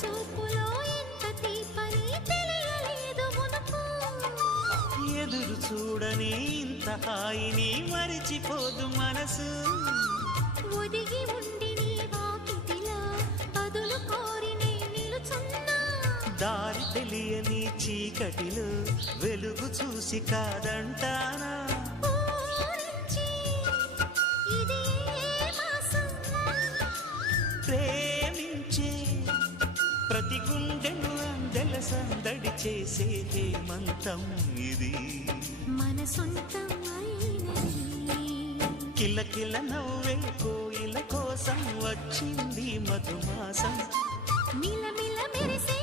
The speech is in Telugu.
చూపులో ఎంత తీపని తెలియలేదు మునుపు. ఎదురు చూడని ఇంత హాయిని మరిచిపోదు మనసు. ఒదిగి ఉండి నీ వాకిటిలో బదులు కోరి నే నిలుచున్నా. దారి తెలియని చీకటిలో వెలుగు చూసి కాదంటానా. ఊరించి ఇది ఏ మాసం? ప్రేమించే ప్రతి గుండెను అందెల సందడి చేసే హేమంతం ఇది. మన సొంతం అయినది. కిలకిల నవ్వే కోయిల కోసం వచ్చింది మధుమాసం. మిలమిల మెరిసే